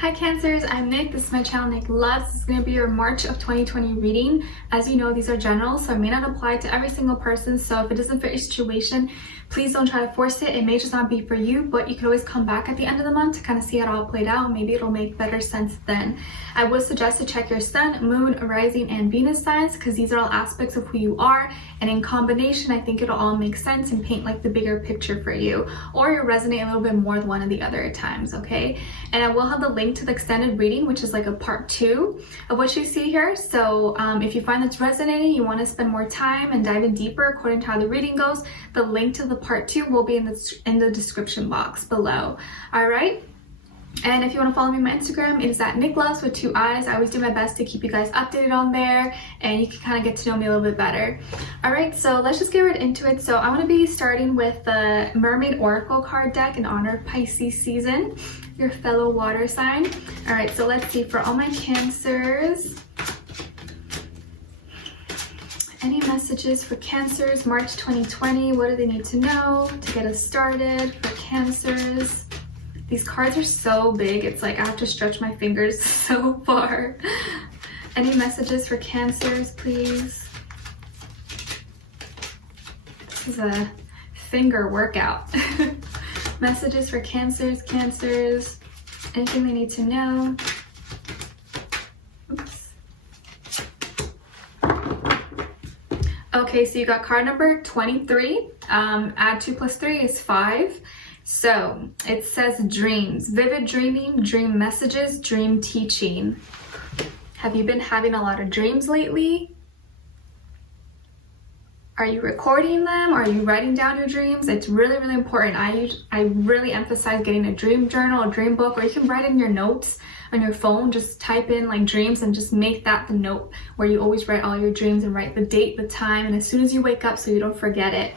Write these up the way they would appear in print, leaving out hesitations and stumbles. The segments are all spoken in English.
Hi Cancers, I'm Nick. This is my channel Nicloves. This is going to be your March of 2020 reading. As you know, these are general, so it may not apply to every single person. So if it doesn't fit your situation, please don't try to force it. It may just not be for you, but you can always come back at the end of the month to kind of see how it all played out. Maybe it'll make better sense then. I would suggest to check your sun, moon, rising, and Venus signs because these are all aspects of who you are. And in combination, I think it'll all make sense and paint like the bigger picture for you. Or you'll resonate a little bit more with one or the other at times, okay? And I will have the link to the extended reading, which is like a part 2 of what you see here. So if you find that's resonating, you want to spend more time and dive in deeper according to how the reading goes, the link to the part 2 will be in the description box below. All right. And if you want to follow me on my Instagram, it is at Nicloves with 2 eyes. I always do my best to keep you guys updated on there and you can kind of get to know me a little bit better. All right, so let's just get right into it. So I want to be starting with the Mermaid Oracle card deck in honor of Pisces season, your fellow water sign. All right, so let's see for all my Cancers. Any messages for Cancers, March 2020? What do they need to know to get us started for Cancers? These cards are so big, it's like I have to stretch my fingers so far. Any messages for Cancers, please? This is a finger workout. Messages for Cancers, anything they need to know? Oops. Okay, so you got card number 23. Add 2 plus 3 is 5. So it says dreams, vivid dreaming, dream messages, dream teaching. Have you been having a lot of dreams lately? Are you recording them? Are you writing down your dreams? It's really, really important. I really emphasize getting a dream journal, a dream book, or you can write in your notes on your phone. Just type in like dreams and just make that the note where you always write all your dreams and write the date, the time, and as soon as you wake up so you don't forget it.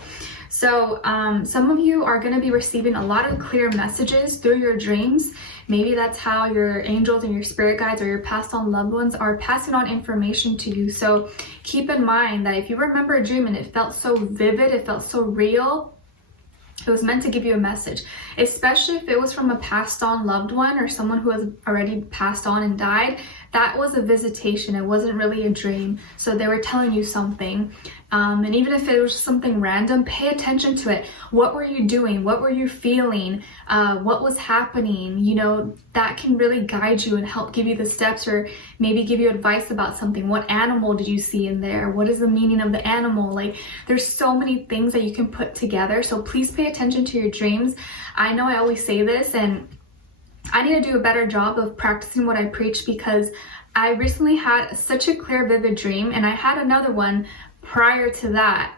So some of you are going to be receiving a lot of clear messages through your dreams. Maybe that's how your angels and your spirit guides or your passed on loved ones are passing on information to you. So keep in mind that if you remember a dream and it felt so vivid, it felt so real, it was meant to give you a message, especially if it was from a passed on loved one or someone who has already passed on and died. That was a visitation. It wasn't really a dream. So they were telling you something. And even if it was something random, pay attention to it. What were you doing? What were you feeling? What was happening? You know, that can really guide you and help give you the steps or maybe give you advice about something. What animal did you see in there? What is the meaning of the animal? Like, there's so many things that you can put together. So please pay attention to your dreams. I know I always say this, and I need to do a better job of practicing what I preach because I recently had such a clear, vivid dream, and I had another one prior to that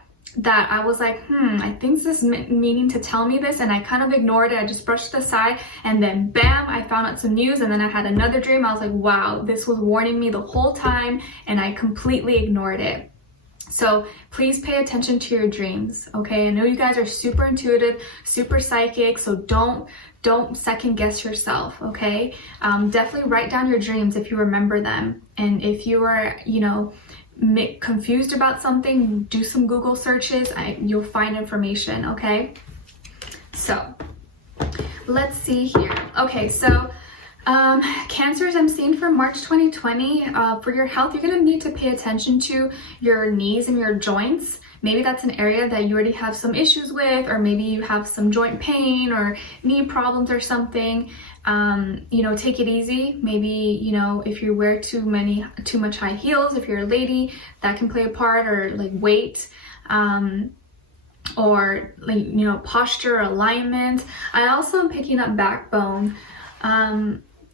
I was like, I think this is meaning to tell me this, and I kind of ignored it. I just brushed it aside, and then bam, I found out some news, and then I had another dream. I was like, wow, this was warning me the whole time, and I completely ignored it. So please pay attention to your dreams, okay? I know you guys are super intuitive, super psychic, so don't second guess yourself, okay? Definitely write down your dreams if you remember them. And if you are, you know, confused about something, do some Google searches. You'll find information, okay? So let's see here. Okay, so Cancers, I'm seeing for March 2020, for your health, you're going to need to pay attention to your knees and your joints. Maybe that's an area that you already have some issues with, or maybe you have some joint pain or knee problems or something. You know, take it easy. Maybe, you know, if you wear too much high heels, if you're a lady, that can play a part, or like weight, or like, you know, posture, alignment. I also am picking up backbone,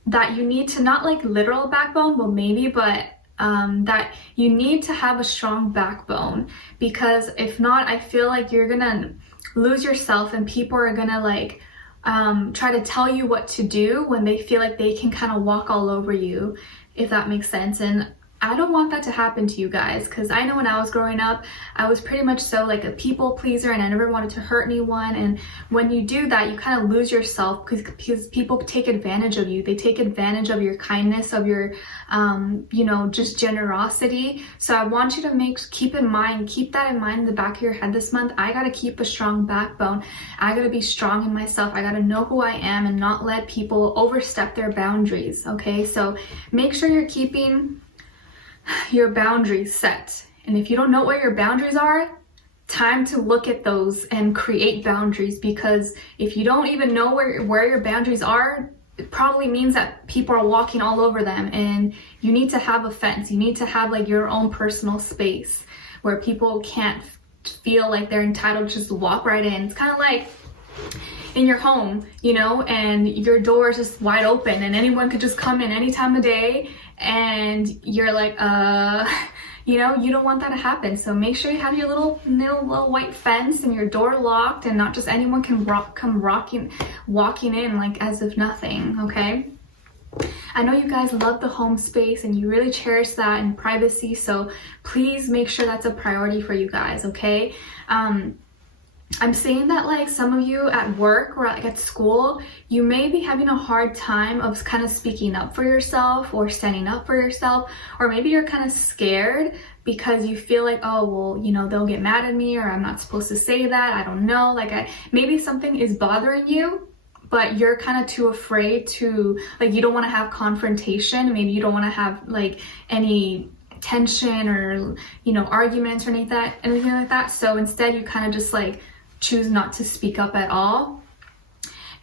that you need to, not like literal backbone, well maybe, but that you need to have a strong backbone, because if not, I feel like you're gonna lose yourself and people are gonna like try to tell you what to do when they feel like they can kind of walk all over you, if that makes sense. And I don't want that to happen to you guys, because I know when I was growing up, I was pretty much so like a people pleaser and I never wanted to hurt anyone. And when you do that, you kind of lose yourself because people take advantage of you. They take advantage of your kindness, of your, you know, just generosity. So I want you to keep that in mind in the back of your head this month. I got to keep a strong backbone. I got to be strong in myself. I got to know who I am and not let people overstep their boundaries. Okay, so make sure you're keeping your boundaries set. And if you don't know what your boundaries are, time to look at those and create boundaries, because if you don't even know where your boundaries are, it probably means that people are walking all over them, and you need to have a fence. You need to have like your own personal space where people can't feel like they're entitled to just walk right in. It's kind of like in your home, you know, and your door is just wide open and anyone could just come in any time of day, and you're like, you know, you don't want that to happen. So make sure you have your little white fence and your door locked, and not just anyone can walking in like as if nothing. Okay, I know you guys love the home space and you really cherish that and privacy, so please make sure that's a priority for you guys. Okay, I'm saying that like some of you at work or like at school, you may be having a hard time of kind of speaking up for yourself or standing up for yourself, or maybe you're kind of scared because you feel like, oh, well, you know, they'll get mad at me, or I'm not supposed to say that. I don't know. Like maybe something is bothering you, but you're kind of too afraid to, like, you don't want to have confrontation. Maybe you don't want to have like any tension or, you know, arguments or anything like that. So instead you kind of just like choose not to speak up at all.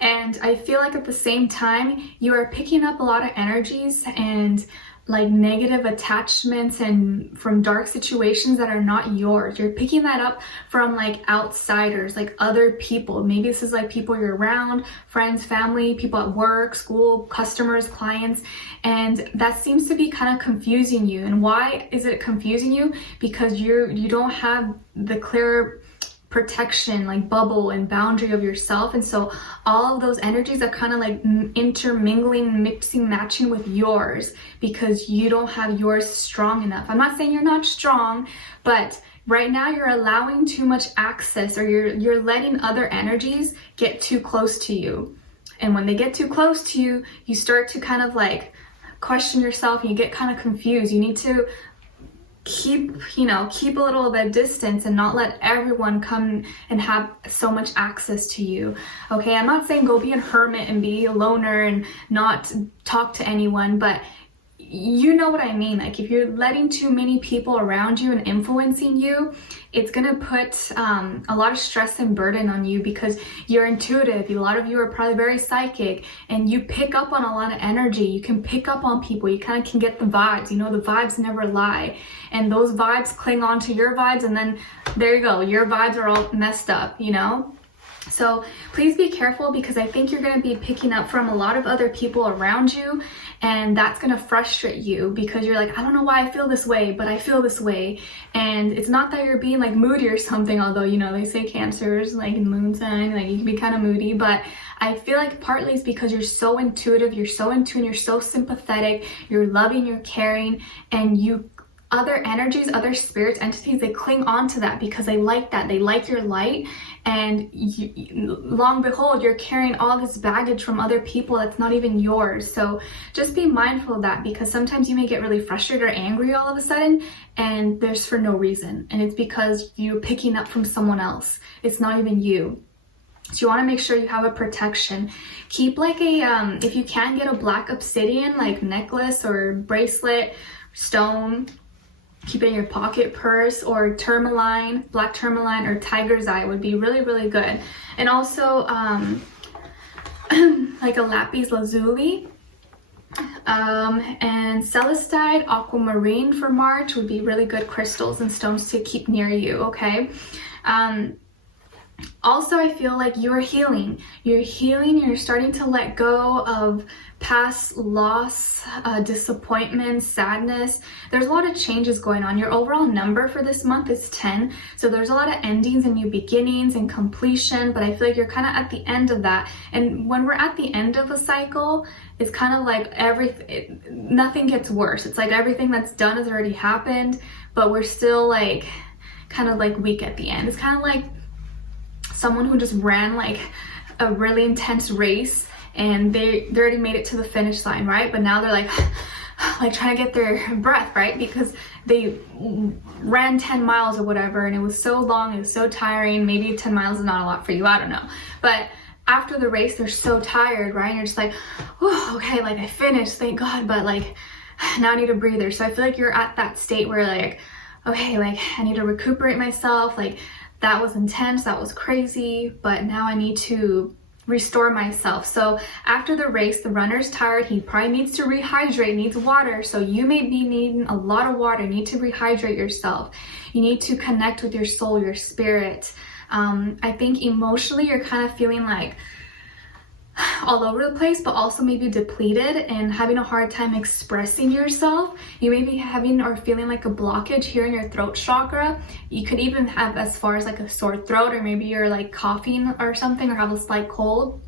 And I feel like at the same time, you are picking up a lot of energies and like negative attachments and from dark situations that are not yours. You're picking that up from like outsiders, like other people. Maybe this is like people you're around, friends, family, people at work, school, customers, clients, and that seems to be kind of confusing you. And why is it confusing you? Because you don't have the clear protection, like bubble and boundary of yourself, and so all of those energies are kind of like intermingling, mixing, matching with yours, because you don't have yours strong enough. I'm not saying you're not strong, but right now you're allowing too much access, or you're letting other energies get too close to you. And when they get too close to you, you start to kind of like question yourself and you get kind of confused. You need to keep a little bit of distance and not let everyone come and have so much access to you. Okay, I'm not saying go be a hermit and be a loner and not talk to anyone, but you know what I mean. Like if you're letting too many people around you and influencing you, it's gonna put a lot of stress and burden on you, because you're intuitive. A lot of you are probably very psychic and you pick up on a lot of energy. You can pick up on people. You kind of can get the vibes. You know, the vibes never lie, and those vibes cling on to your vibes, and then there you go, your vibes are all messed up, you know. So please be careful, because I think you're going to be picking up from a lot of other people around you, and that's going to frustrate you, because you're like, I don't know why I feel this way, but I feel this way. And it's not that you're being like moody or something, although, you know, they say Cancers, like in moon sign, like you can be kind of moody, but I feel like partly it's because you're so intuitive, you're so in tune, you're so sympathetic, you're loving, you're caring, and other energies, other spirits, entities, they cling on to that because they like that. They like your light, and long behold, you're carrying all this baggage from other people that's not even yours. So just be mindful of that, because sometimes you may get really frustrated or angry all of a sudden, and there's for no reason. And it's because you're picking up from someone else. It's not even you. So you want to make sure you have a protection. Keep like a, if you can, get a black obsidian, like necklace or bracelet, stone. Keep it in your pocket, purse, or tourmaline, black tourmaline, or tiger's eye would be really, really good. And also like a lapis lazuli, and celestite, aquamarine for March would be really good crystals and stones to keep near you. Okay, Also, I feel like you're healing. You're healing, you're starting to let go of past loss, disappointment, sadness. There's a lot of changes going on. Your overall number for this month is 10. So there's a lot of endings and new beginnings and completion, but I feel like you're kind of at the end of that. And when we're at the end of a cycle, it's kind of like nothing gets worse. It's like everything that's done has already happened, but we're still like kind of like weak at the end. It's kind of like someone who just ran like a really intense race and they already made it to the finish line, right? But now they're like trying to get their breath, right? Because they ran 10 miles or whatever, and it was so long, it was so tiring. Maybe 10 miles is not a lot for you, I don't know. But after the race, they're so tired, right? And you're just like, oh, okay, like I finished, thank God, but like now I need a breather. So I feel like you're at that state where like, okay, like I need to recuperate myself, like that was intense, that was crazy, but now I need to restore myself. So after the race, the runner's tired, he probably needs to rehydrate, needs water. So you may be needing a lot of water, you need to rehydrate yourself. You need to connect with your soul, your spirit. I think emotionally you're kind of feeling like all over the place, but also maybe depleted and having a hard time expressing yourself. You may be having or feeling like a blockage here in your throat chakra. You could even have as far as like a sore throat, or maybe you're like coughing or something, or have a slight cold.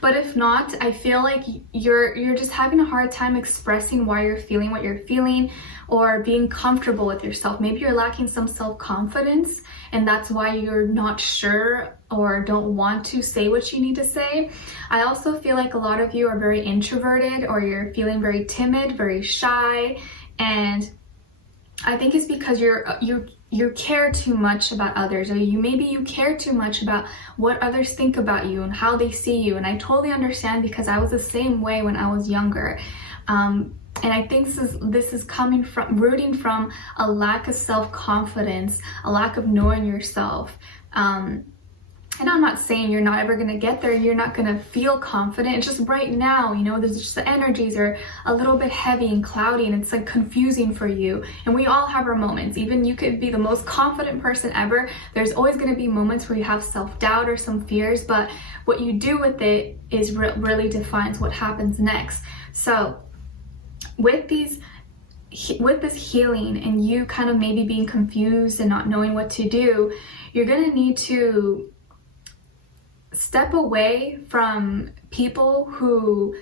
But if not, I feel like you're just having a hard time expressing why you're feeling what you're feeling, or being comfortable with yourself. Maybe you're lacking some self-confidence, and that's why you're not sure or don't want to say what you need to say. I also feel like a lot of you are very introverted, or you're feeling very timid, very shy, and I think it's because you care too much about others, or maybe you care too much about what others think about you and how they see you. And I totally understand, because I was the same way when I was younger. And I think this is rooting from a lack of self-confidence, a lack of knowing yourself. And I'm not saying you're not ever going to get there, you're not going to feel confident. It's just right now, you know, there's just the energies are a little bit heavy and cloudy, and it's like confusing for you. And we all have our moments. Even you could be the most confident person ever. There's always going to be moments where you have self-doubt or some fears, but what you do with it is really defines what happens next. So with this healing, and you kind of maybe being confused and not knowing what to do, you're going to need to step away from people who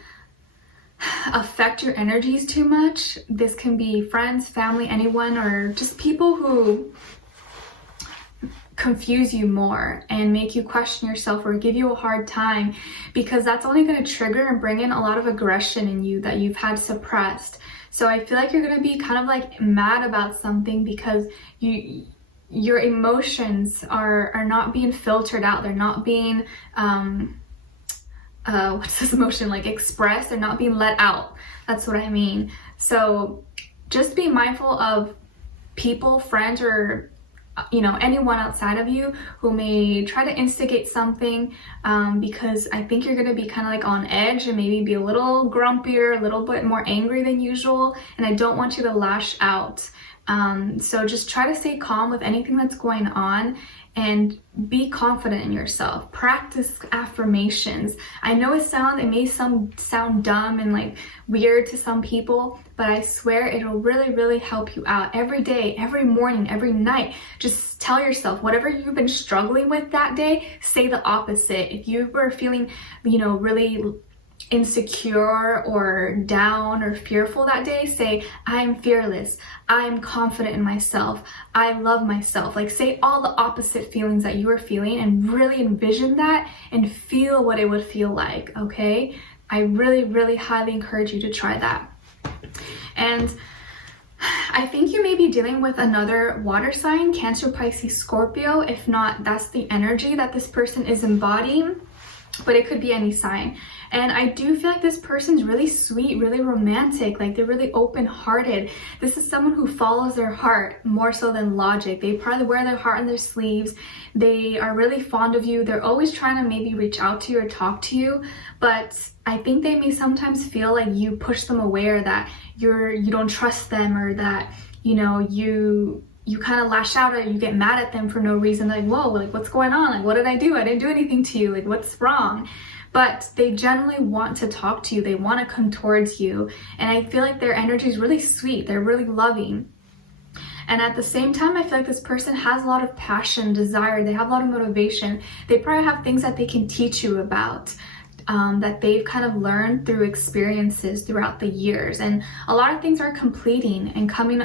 affect your energies too much. This can be friends, family, anyone, or just people who confuse you more and make you question yourself or give you a hard time, because that's only going to trigger and bring in a lot of aggression in you that you've had suppressed. So I feel like you're going to be kind of like mad about something because your emotions are not being filtered out. They're not being what's this emotion, like expressed. They're not being let out. That's what I mean. So just be mindful of people, friends, or you know, anyone outside of you who may try to instigate something, because I think you're going to be kind of like on edge and maybe be a little grumpier, a little bit more angry than usual, and I don't want you to lash out. So just try to stay calm with anything that's going on and be confident in yourself. Practice affirmations. I know it may sound dumb and like weird to some people, but I swear it'll really, really help you out every day, every morning, every night. Just tell yourself whatever you've been struggling with that day, say the opposite. If you were feeling, you know, really insecure or down or fearful that day, say, I'm fearless, I'm confident in myself, I love myself. Like, say all the opposite feelings that you are feeling and really envision that and feel what it would feel like, okay? I really, really highly encourage you to try that. And I think you may be dealing with another water sign, Cancer, Pisces, Scorpio. If not, that's the energy that this person is embodying, but it could be any sign. And I do feel like this person's really sweet, really romantic, like they're really open-hearted. This is someone who follows their heart more so than logic. They probably wear their heart on their sleeves. They are really fond of you. They're always trying to maybe reach out to you or talk to you, but I think they may sometimes feel like you push them away, or that you don't trust them, or that, you know, you you kind of lash out or you get mad at them for no reason, like, whoa, like what's going on? Like, what did I do? I didn't do anything to you. Like, what's wrong? But they generally want to talk to you. They want to come towards you. And I feel like their energy is really sweet. They're really loving. And at the same time, I feel like this person has a lot of passion, desire. They have a lot of motivation. They probably have things that they can teach you about, that they've kind of learned through experiences throughout the years. And a lot of things are completing and coming,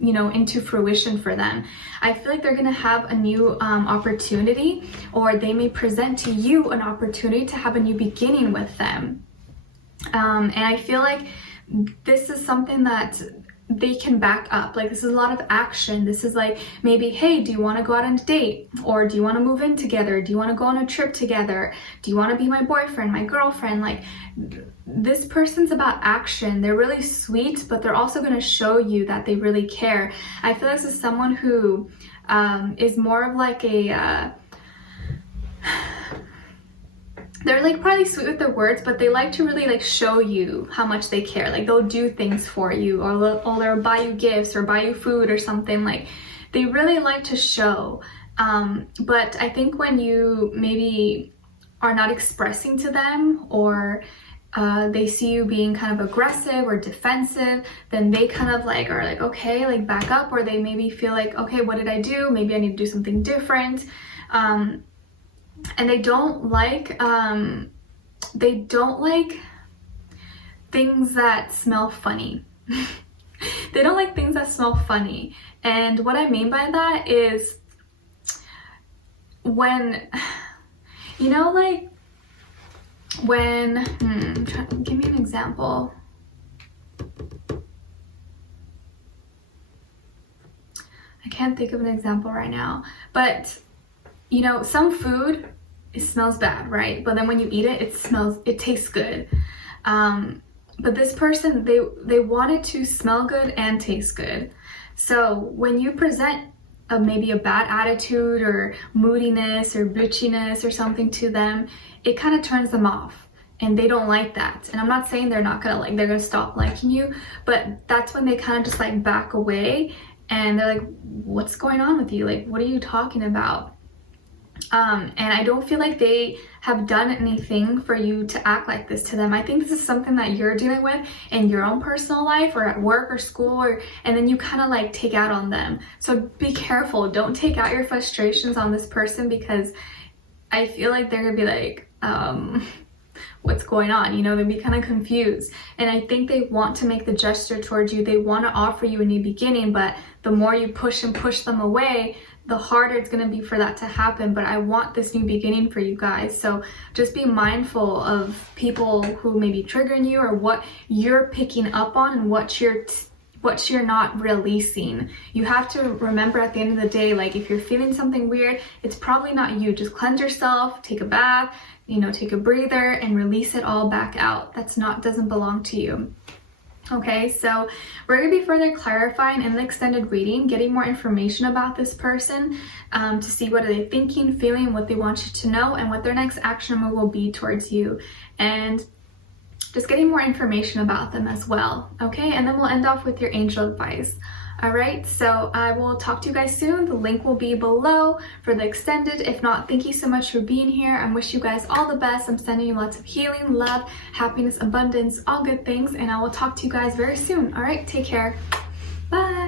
you know, into fruition for them. I feel like they're going to have a new opportunity, or they may present to you an opportunity to have a new beginning with them. And I feel like this is something that they can back up. Like, this is a lot of action. This is like, maybe, hey, do you want to go out on a date? Or do you want to move in together? Do you want to go on a trip together? Do you want to be my boyfriend, my girlfriend? Like, this person's about action. They're really sweet, but they're also going to show you that they really care. I feel this is someone who is more of like a they're like probably sweet with their words, but they like to really like show you how much they care. Like, they'll do things for you, or they'll buy you gifts or buy you food or something. Like, they really like to show. But I think when you maybe are not expressing to them, or they see you being kind of aggressive or defensive, then they kind of like are like, okay, like back up. Or they maybe feel like, okay, what did I do? Maybe I need to do something different. And they don't like things that smell funny. They don't like things that smell funny. And what I mean by that is when, you know, like when, give me an example. I can't think of an example right now, but you know, some food, it smells bad, right? But then when you eat it, it tastes good. But this person, they want it to smell good and taste good. So when you present maybe a bad attitude or moodiness or bitchiness or something to them, it kind of turns them off. And they don't like that. And I'm not saying they're gonna stop liking you, but that's when they kind of just like back away, and they're like, what's going on with you? Like, what are you talking about? And I don't feel like they have done anything for you to act like this to them. I think this is something that you're dealing with in your own personal life, or at work or school, and then you kind of like take out on them. So be careful. Don't take out your frustrations on this person, because I feel like they're gonna be like, what's going on? You know, they'd be kind of confused. And I think they want to make the gesture towards you. They want to offer you a new beginning, but the more you push them away, the harder it's going to be for that to happen. But I want this new beginning for you guys. So just be mindful of people who may be triggering you, or what you're picking up on, and what you're not releasing. You have to remember at the end of the day, like, if you're feeling something weird, it's probably not you. Just cleanse yourself, take a bath, you know, take a breather, and release it all back out. Doesn't belong to you. Okay, so we're going to be further clarifying in the extended reading, getting more information about this person, to see what are they thinking, feeling, what they want you to know, and what their next action move will be towards you, and just getting more information about them as well. Okay, and then we'll end off with your angel advice. All right, so I will talk to you guys soon. The link will be below for the extended. If not, thank you so much for being here. I wish you guys all the best. I'm sending you lots of healing, love, happiness, abundance, all good things, and I will talk to you guys very soon. All right, take care. Bye.